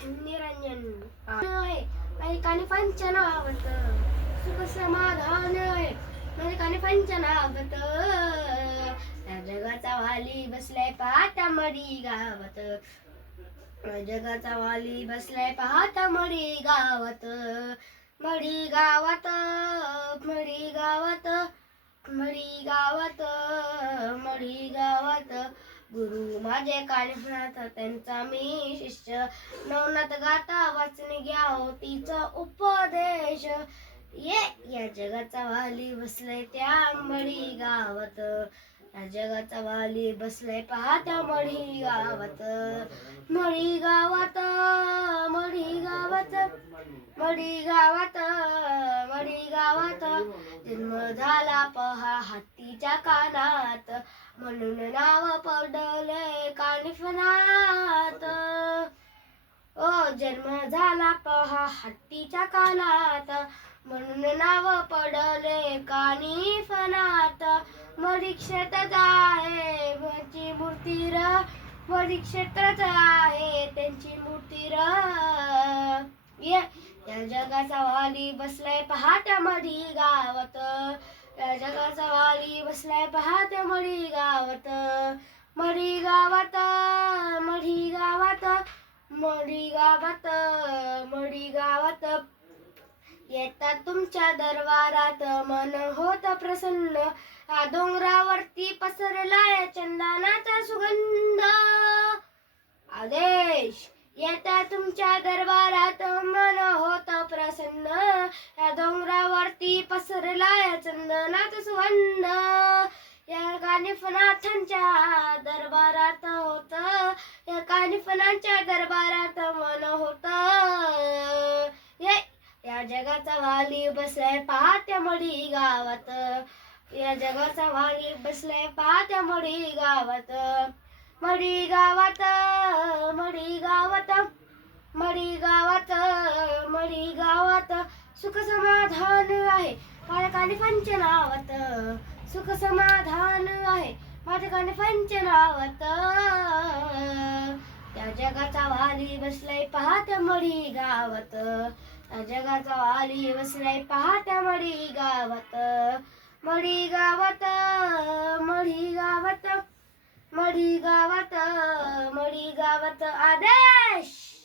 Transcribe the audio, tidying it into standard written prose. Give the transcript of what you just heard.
निरंजन आहे माझे कानी पंचनावत सुख समाधान आहे माझे कानी पंचनावत या जगाचा वाली बसलाय पाहता मडी गावत जगाचा वाली बसलाय पाहता मडी गावत मडी गावात मडी गावात मडी गावात मडी गावात गुरु माझे काळीनाथ त्यांचा मी शिष्य नवनाथ गाता वाचन घ्या तिचा उपदेश ये या जगाचा वाली बसलाय त्या मडी गावात या जगाचा वाली बसलाय पहात्या मडी गावात मडी गावात मडी गावात मडी गावात मडी गावात जन्म झाला पहा हत्तीच्या कानात म्हणून नाव पडले कानिफनात ओ जन्म झाला पहा हत्तीच्या कानात म्हणून नाव पडले कानिफनात मडी क्षेत्रात आहे त्यांची मूर्ती र मडी क्षेत्रात आहे त्यांची मूर्ती र या जगाचा वाली बसलाय पहाट्या मडी गावात या जगाचा वाली बसलाय पहाट्या मडी गावात मडी गावात मडी गावात मडी गावात मडी गावात येतात तुमच्या दरबारात मन होत प्रसन्न हा डोंगरावरती पसरलाय चंदनाचा सुगंध आदेश येता तुमच्या दरबारात मन होत प्रसन्न या डोंगरावरती पसरलाय चंदनाचा सुगंध या कानिफनाथांच्या दरबारात होत या कानिफनांच्या दरबारात मन होत या जगाचा वाली बसलाय पहात्या मडी गावात या जगाचा वाली बसलाय पहात्या मडी गावात मडी गावात मडी गावात मडी गावात मडी गावात सुख समाधान आहे माझ्या कानी पंचनावत सुख समाधान आहे माझ्या कानी पंचनावत या जगाचा वाली बसलाय पहात्या मडी गावात या जगाचा वाली बसलाय पहात्या मडी गावात मडी गावात मडी गावात मडी गावात मडी गावात आदेश